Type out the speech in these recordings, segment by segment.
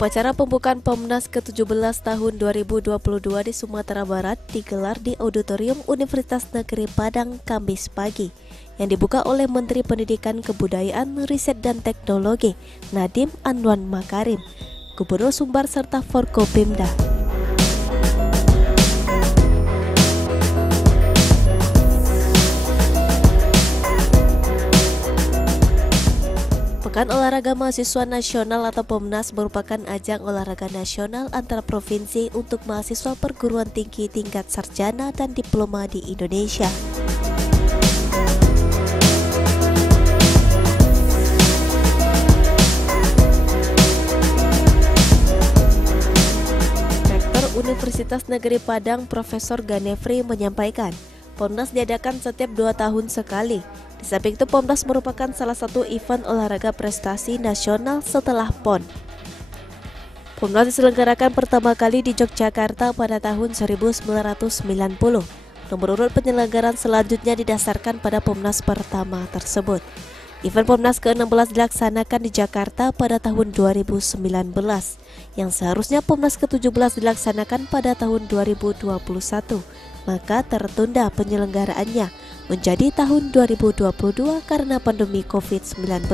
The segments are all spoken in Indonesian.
Upacara pembukaan Pomnas ke-17 tahun 2022 di Sumatera Barat digelar di Auditorium Universitas Negeri Padang Kamis pagi, yang dibuka oleh Menteri Pendidikan Kebudayaan, Riset dan Teknologi Nadiem Anwar Makarim, Gubernur Sumbar serta Forkopimda. Pekan Olahraga Mahasiswa Nasional atau Pomnas merupakan ajang olahraga nasional antar provinsi untuk mahasiswa perguruan tinggi tingkat sarjana dan diploma di Indonesia. Rektor Universitas Negeri Padang Profesor Ganefri menyampaikan, Pomnas diadakan setiap 2 tahun sekali. Di samping itu, Pomnas merupakan salah satu event olahraga prestasi nasional setelah PON. Pomnas diselenggarakan pertama kali di Yogyakarta pada tahun 1990. Nomor urut penyelenggaraan selanjutnya didasarkan pada Pomnas pertama tersebut. Event Pomnas ke-16 dilaksanakan di Jakarta pada tahun 2019, yang seharusnya Pomnas ke-17 dilaksanakan pada tahun 2021, maka tertunda penyelenggaraannya menjadi tahun 2022 karena pandemi COVID-19.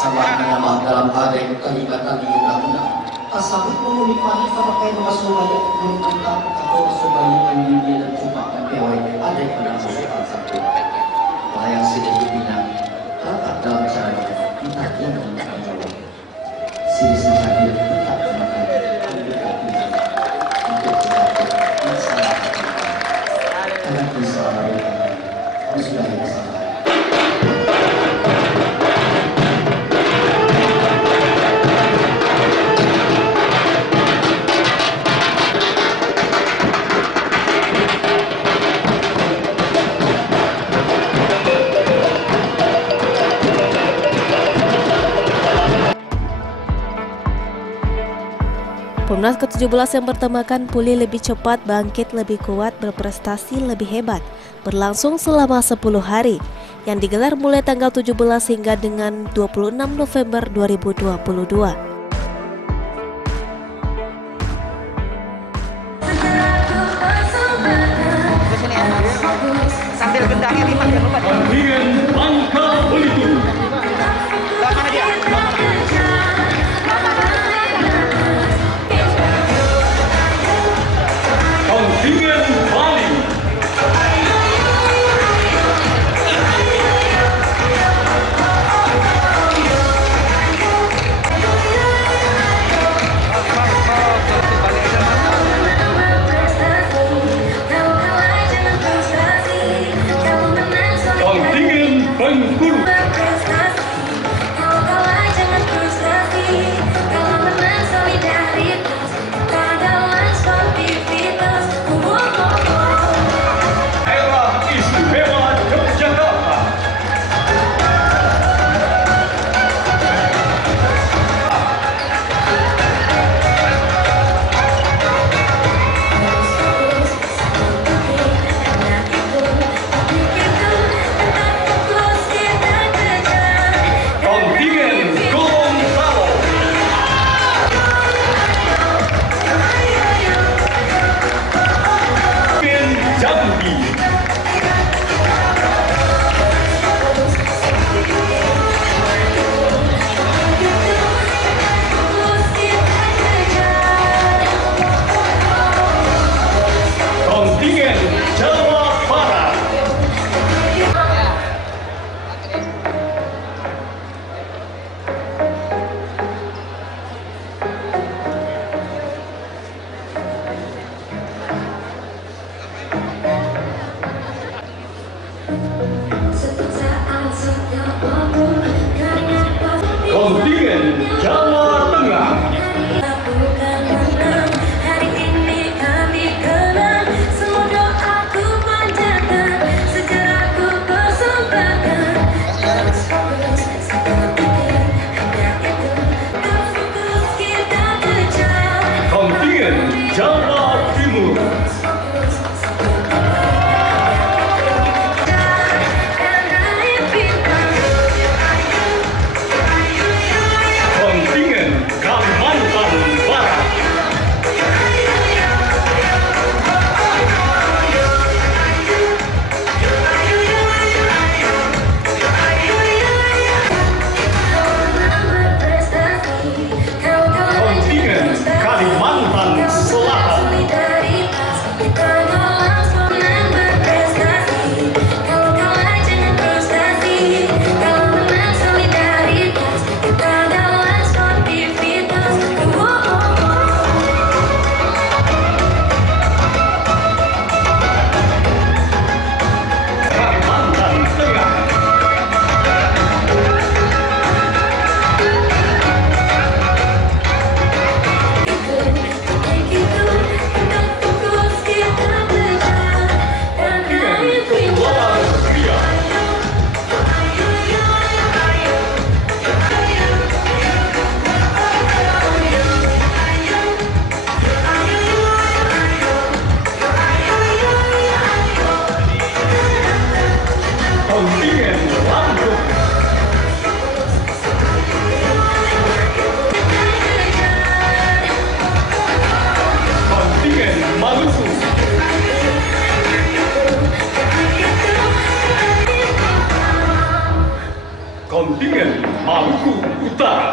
Sangat menambah dalam adanya keterlibatan di undang-undang. Asal menikmati pakai masukaya mengangkat atau sebagai media dan cuma PWI ada yang menanggung salah satu yang sudah dibina dalam cara kita yang menjawab sisi hadir tetap memakai untuk karena bisa harus sudah bisa. Pomnas ke-17 yang bertemakan pulih lebih cepat, bangkit lebih kuat, berprestasi lebih hebat, berlangsung selama 10 hari, yang digelar mulai tanggal 17 hingga dengan 26 November 2022. Sambil gendangnya 5 jangan lupa. Kontingen Bangka Belitung. Mana dia? Kontingen Bali. Kontingen Jawa Tengah. Kontingen Jawa Timur. Kontingen Kalimantan Barat. Kontingen Kalimantan Selatan. Kalimantan Tengah. Kepulauan Riau. Kontingen Lampung. Kontingen Maluku. Kontingen Maluku Utara.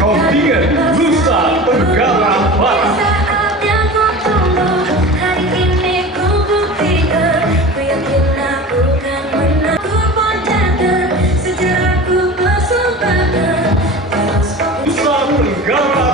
Kontingen Nusa Tenggara Barat. Nusa Tenggara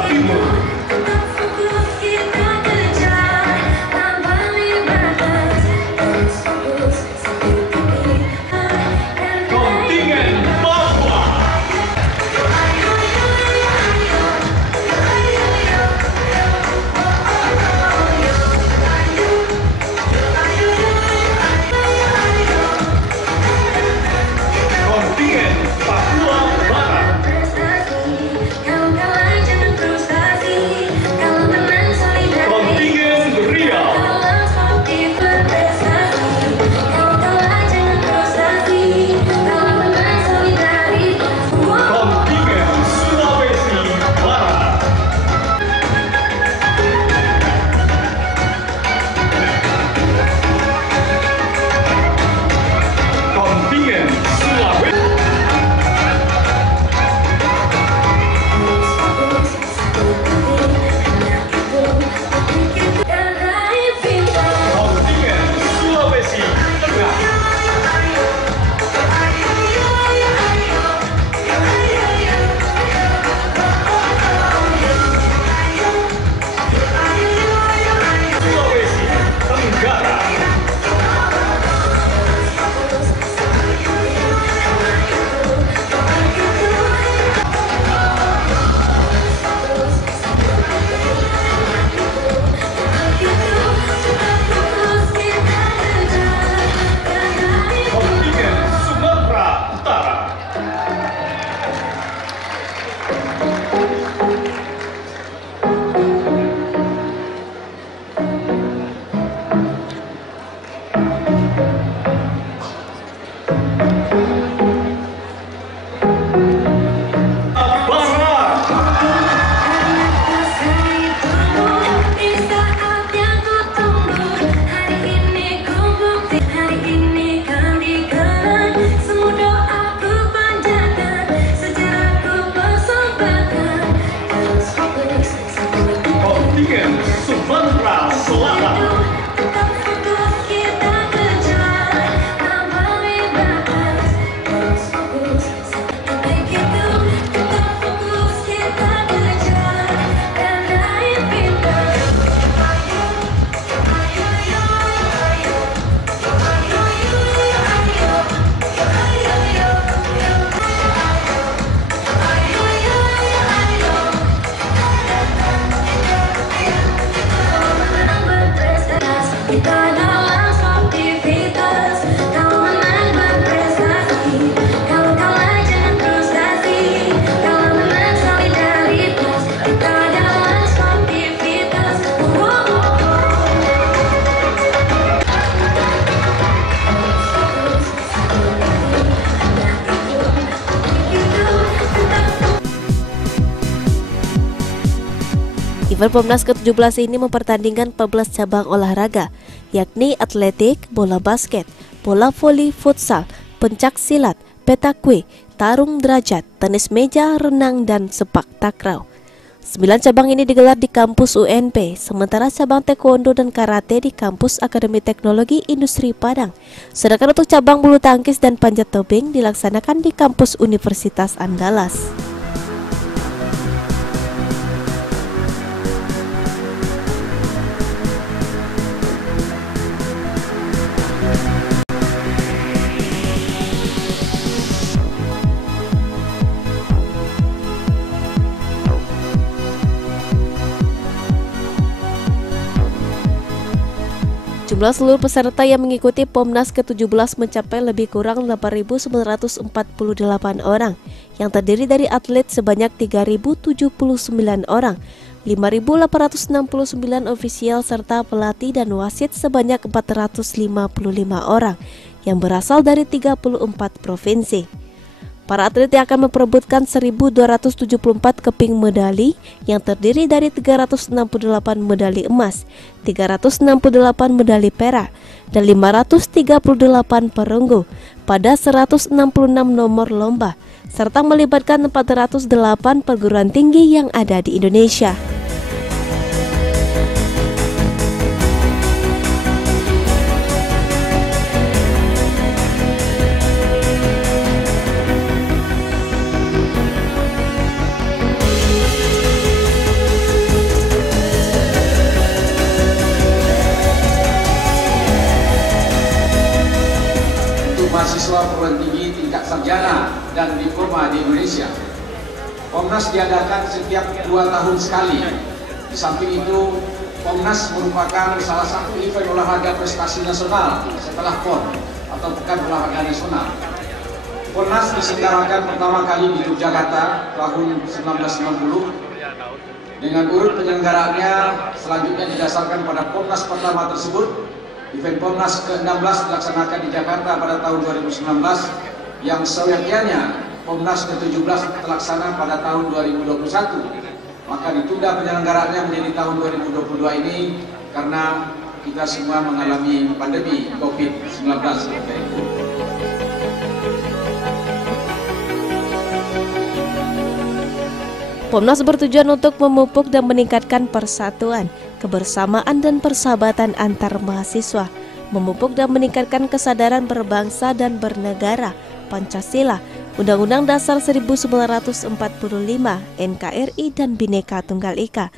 Event Pomnas ke-17 ini mempertandingkan 14 cabang olahraga, yakni atletik, bola basket, bola voli, futsal, pencak silat, petak kuih, tarung derajat, tenis meja, renang, dan sepak takraw. 9 cabang ini digelar di kampus UNP, sementara cabang taekwondo dan karate di kampus Akademi Teknologi Industri Padang. Sedangkan untuk cabang bulu tangkis dan panjat tebing dilaksanakan di kampus Universitas Andalas. Jumlah seluruh peserta yang mengikuti Pomnas ke-17 mencapai lebih kurang 8.948 orang, yang terdiri dari atlet sebanyak 3.079 orang, 5.869 ofisial serta pelatih dan wasit sebanyak 455 orang, yang berasal dari 34 provinsi. Para atlet yang akan memperebutkan 1.274 keping medali yang terdiri dari 368 medali emas, 368 medali perak, dan 538 perunggu pada 166 nomor lomba, serta melibatkan 408 perguruan tinggi yang ada di Indonesia. Mahasiswa perguruan tinggi tingkat sarjana dan diploma di Indonesia. Pomnas diadakan setiap 2 tahun sekali. Di samping itu, Pomnas merupakan salah satu event olahraga prestasi nasional setelah PON atau Pekan Olahraga Nasional. Pomnas diselenggarakan pertama kali di Yogyakarta tahun 1990. Dengan urut penyelenggaraannya selanjutnya didasarkan pada Pomnas pertama tersebut. Event Pomnas ke-16 dilaksanakan di Jakarta pada tahun 2019, yang seyogyanya Pomnas ke-17 terlaksana pada tahun 2021. Maka ditunda penyelenggaraannya menjadi tahun 2022 ini karena kita semua mengalami pandemi COVID-19. Pomnas bertujuan untuk memupuk dan meningkatkan persatuan, kebersamaan dan persahabatan antar mahasiswa, memupuk dan meningkatkan kesadaran berbangsa dan bernegara, Pancasila, Undang-Undang Dasar 1945, NKRI dan Bhinneka Tunggal Ika,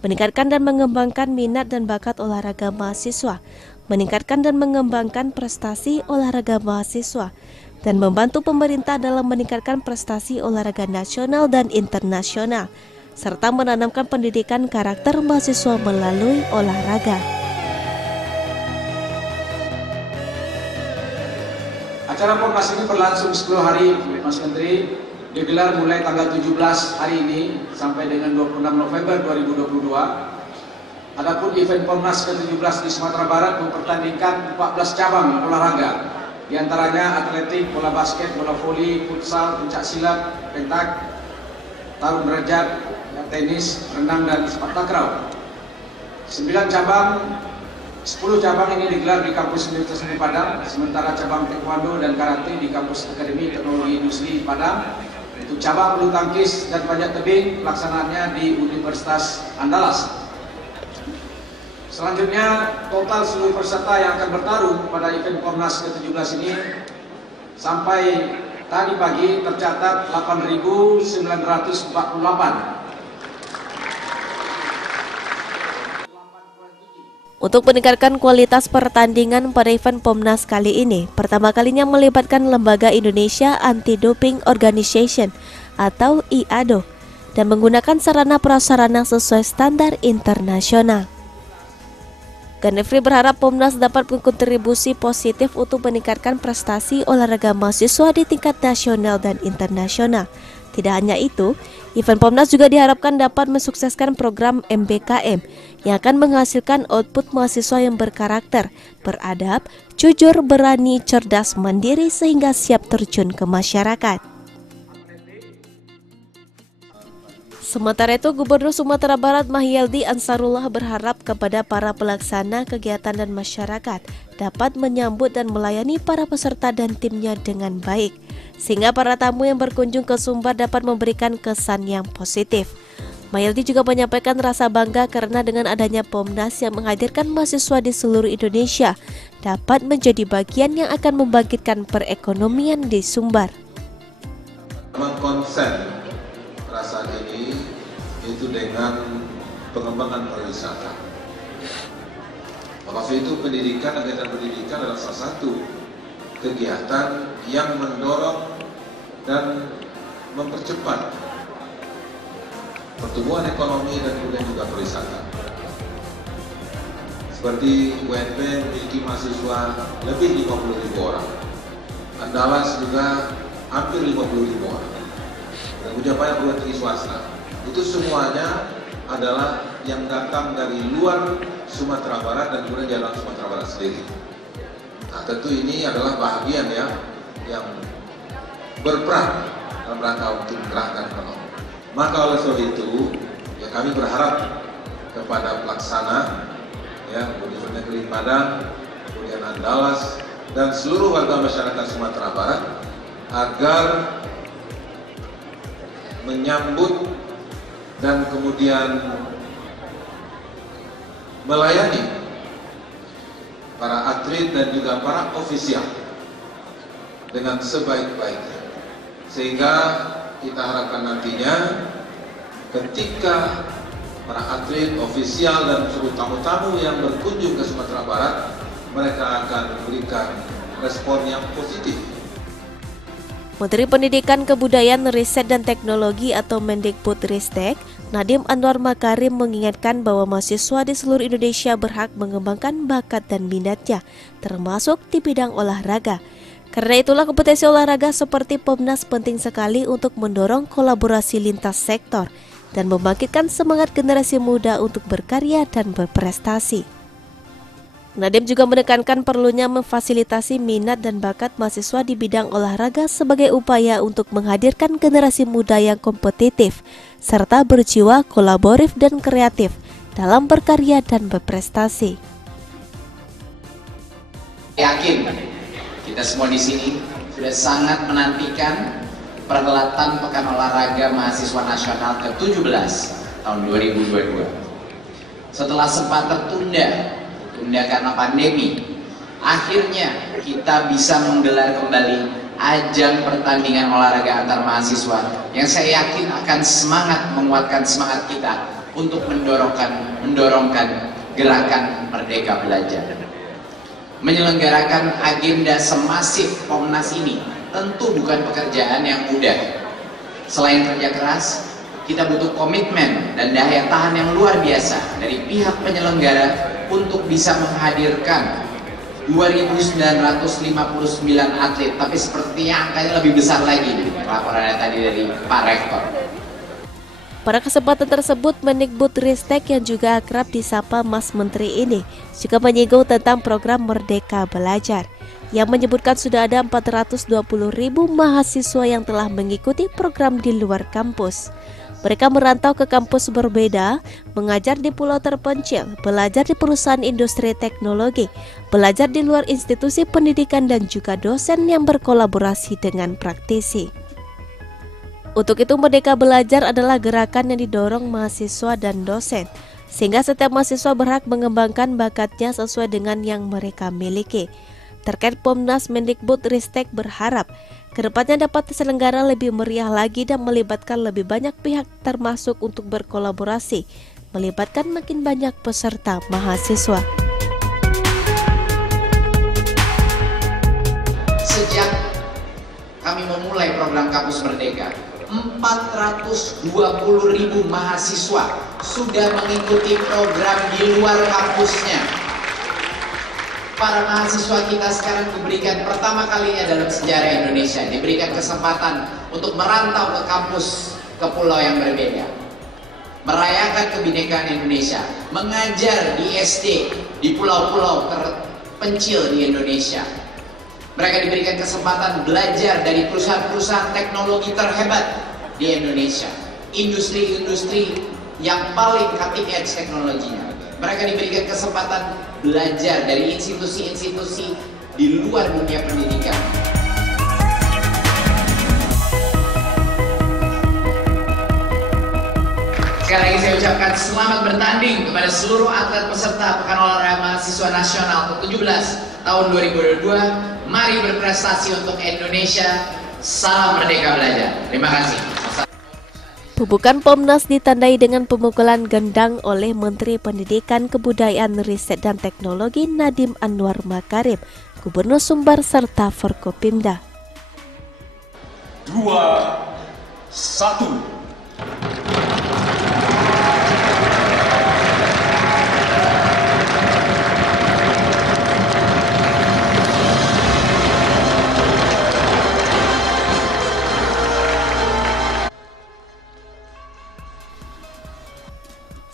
meningkatkan dan mengembangkan minat dan bakat olahraga mahasiswa, meningkatkan dan mengembangkan prestasi olahraga mahasiswa, dan membantu pemerintah dalam meningkatkan prestasi olahraga nasional dan internasional, serta menanamkan pendidikan karakter mahasiswa melalui olahraga. Acara Pomnas ini berlangsung 10 hari, Mas Menteri, digelar mulai tanggal 17 hari ini sampai dengan 26 November 2022. Adapun event Pomnas ke-17 di Sumatera Barat mempertandingkan 14 cabang olahraga. Di antaranya atletik, bola basket, bola voli, futsal, pencak silat, pentak, tarung derajat, tenis, renang, dan sepak takraw. 10 cabang ini digelar di kampus Universitas Padang, sementara cabang taekwondo dan karate di kampus Akademi Teknologi Industri Padang. Untuk cabang bulu tangkis dan panjat tebing pelaksanaannya di Universitas Andalas. Selanjutnya, total seluruh peserta yang akan bertarung pada event Pomnas ke-17 ini sampai tadi pagi tercatat 8.948. Untuk meningkatkan kualitas pertandingan pada event Pomnas kali ini, pertama kalinya melibatkan Lembaga Indonesia Anti-Doping Organization atau IADO dan menggunakan sarana prasarana sesuai standar internasional. Ganefri berharap Pomnas dapat berkontribusi positif untuk meningkatkan prestasi olahraga mahasiswa di tingkat nasional dan internasional. Tidak hanya itu, event Pomnas juga diharapkan dapat mensukseskan program MBKM yang akan menghasilkan output mahasiswa yang berkarakter, beradab, jujur, berani, cerdas, mandiri sehingga siap terjun ke masyarakat. Sementara itu, Gubernur Sumatera Barat Mahyildi Ansarullah berharap kepada para pelaksana kegiatan dan masyarakat dapat menyambut dan melayani para peserta dan timnya dengan baik, sehingga para tamu yang berkunjung ke Sumbar dapat memberikan kesan yang positif. Mahyildi juga menyampaikan rasa bangga karena dengan adanya Pomnas yang menghadirkan mahasiswa di seluruh Indonesia dapat menjadi bagian yang akan membangkitkan perekonomian di Sumbar. Konsen perasaan ini itu dengan pengembangan pariwisata. Maksud itu kegiatan pendidikan adalah salah satu kegiatan yang mendorong dan mempercepat pertumbuhan ekonomi dan kemudian juga pariwisata. Seperti UNP memiliki mahasiswa lebih 50.000 orang, Andalas juga hampir 50.000 orang, dan juga banyak perguruan tinggi swasta. Itu semuanya adalah yang datang dari luar Sumatera Barat dan kemudian dalam Sumatera Barat sendiri. Nah, tentu ini adalah bagian yang berperan dalam rangka untuk menggerakkan ekonomi. Maka oleh sebab itu, ya kami berharap kepada pelaksana, ya Universitas Negeri Padang, kemudian Andalas dan seluruh warga masyarakat Sumatera Barat agar menyambut dan kemudian melayani para atlet dan juga para ofisial dengan sebaik-baiknya, sehingga kita harapkan nantinya ketika para atlet, ofisial dan seluruh tamu-tamu yang berkunjung ke Sumatera Barat, mereka akan memberikan respon yang positif. Menteri Pendidikan, Kebudayaan, Riset dan Teknologi atau Mendikbudristek, Nadiem Anwar Makarim mengingatkan bahwa mahasiswa di seluruh Indonesia berhak mengembangkan bakat dan minatnya, termasuk di bidang olahraga. Karena itulah kompetisi olahraga seperti Pomnas penting sekali untuk mendorong kolaborasi lintas sektor dan membangkitkan semangat generasi muda untuk berkarya dan berprestasi. Nadiem juga menekankan perlunya memfasilitasi minat dan bakat mahasiswa di bidang olahraga sebagai upaya untuk menghadirkan generasi muda yang kompetitif serta berjiwa kolaboratif dan kreatif dalam berkarya dan berprestasi. Yakin kita semua di sini sudah sangat menantikan perhelatan Pekan Olahraga Mahasiswa Nasional ke-17 tahun 2022. Setelah sempat tertunda karena pandemi, akhirnya kita bisa menggelar kembali ajang pertandingan olahraga antar mahasiswa yang saya yakin akan semangat menguatkan semangat kita untuk mendorongkan gerakan Merdeka Belajar. Menyelenggarakan agenda semasif Pomnas ini tentu bukan pekerjaan yang mudah. Selain kerja keras, kita butuh komitmen dan daya tahan yang luar biasa dari pihak penyelenggara untuk bisa menghadirkan 2.959 atlet, tapi sepertinya angkanya lebih besar lagi nih, laporannya tadi dari Pak Rektor. Pada kesempatan tersebut, Mendikbudristek yang juga akrab disapa Mas Menteri ini juga menyinggung tentang program Merdeka Belajar yang menyebutkan sudah ada 420.000 mahasiswa yang telah mengikuti program di luar kampus. Mereka merantau ke kampus berbeda, mengajar di pulau terpencil, belajar di perusahaan industri teknologi, belajar di luar institusi pendidikan dan juga dosen yang berkolaborasi dengan praktisi. Untuk itu, Merdeka Belajar adalah gerakan yang didorong mahasiswa dan dosen, sehingga setiap mahasiswa berhak mengembangkan bakatnya sesuai dengan yang mereka miliki. Terkait Pomnas, Mendikbudristek berharap kedepannya dapat diselenggara lebih meriah lagi dan melibatkan lebih banyak pihak termasuk untuk berkolaborasi, melibatkan makin banyak peserta mahasiswa. Sejak kami memulai program Kampus Merdeka, 420.000 mahasiswa sudah mengikuti program di luar kampusnya. Para mahasiswa kita sekarang diberikan pertama kalinya dalam sejarah Indonesia, diberikan kesempatan untuk merantau ke kampus, ke pulau yang berbeda, merayakan kebinekaan Indonesia, mengajar di SD, di pulau-pulau terpencil di Indonesia. Mereka diberikan kesempatan belajar dari perusahaan-perusahaan teknologi terhebat di Indonesia. industri-industri yang paling cutting edge teknologinya. Mereka diberikan kesempatan belajar dari institusi-institusi di luar dunia pendidikan. Sekali lagi saya ucapkan selamat bertanding kepada seluruh atlet peserta Pekan Olahraga Mahasiswa Nasional ke-17 tahun 2022. Mari berprestasi untuk Indonesia. Salam Merdeka Belajar. Terima kasih. Pembukaan Pomnas ditandai dengan pemukulan gendang oleh Menteri Pendidikan, Kebudayaan, Riset dan Teknologi Nadiem Anwar Makarim, Gubernur Sumbar serta Forkopimda. 2-1.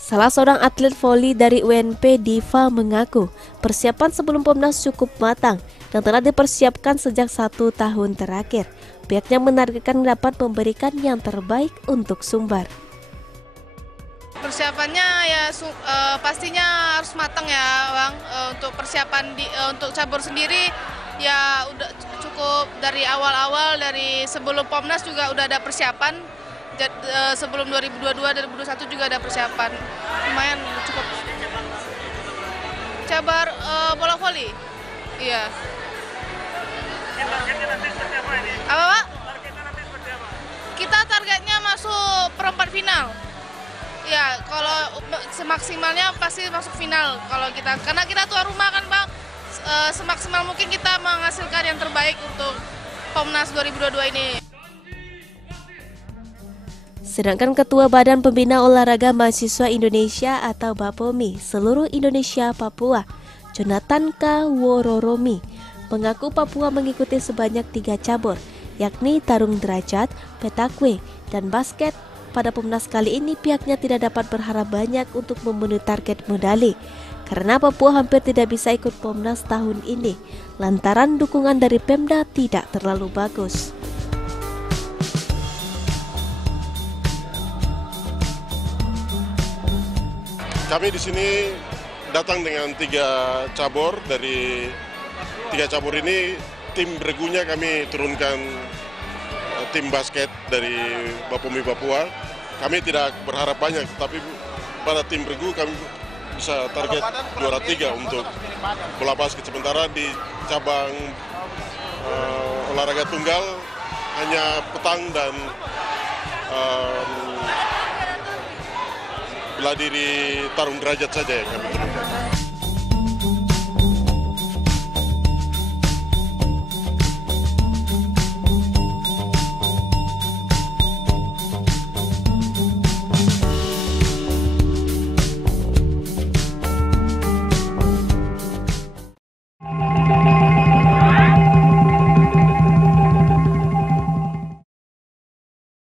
Salah seorang atlet voli dari UNP, Diva, mengaku persiapan sebelum Pomnas cukup matang dan telah dipersiapkan sejak 1 tahun terakhir. Pihaknya menargetkan dapat memberikan yang terbaik untuk Sumbar. Persiapannya ya pastinya harus matang ya, Bang. Untuk persiapan untuk cabur sendiri ya udah cukup dari awal-awal, dari sebelum Pomnas juga udah ada persiapan. Sebelum 2022 dan 2021 juga ada persiapan, lumayan cukup. Cabar bola voli, iya. Apa Pak? Kita targetnya masuk perempat final. Ya, kalau semaksimalnya pasti masuk final kalau kita, karena kita tuan rumah kan Bang. Semaksimal mungkin kita menghasilkan yang terbaik untuk Pomnas 2022 ini. Sedangkan Ketua Badan Pembina Olahraga Mahasiswa Indonesia atau BAPOMI seluruh Indonesia Papua, Jonathan K. Wororomi, mengaku Papua mengikuti sebanyak 3 cabur, yakni tarung derajat, petakwe, dan basket. Pada Pomnas kali ini pihaknya tidak dapat berharap banyak untuk memenuhi target medali, karena Papua hampir tidak bisa ikut Pomnas tahun ini, lantaran dukungan dari Pemda tidak terlalu bagus. Kami di sini datang dengan 3 cabur. Dari 3 cabur ini, tim bregunya kami turunkan tim basket dari BAPOMI Papua. Kami tidak berharap banyak, tapi pada tim bregu kami bisa target juara 3 untuk bola basket. Sementara di cabang olahraga tunggal hanya petang dan bela diri tarung derajat saja yang kami turunkan.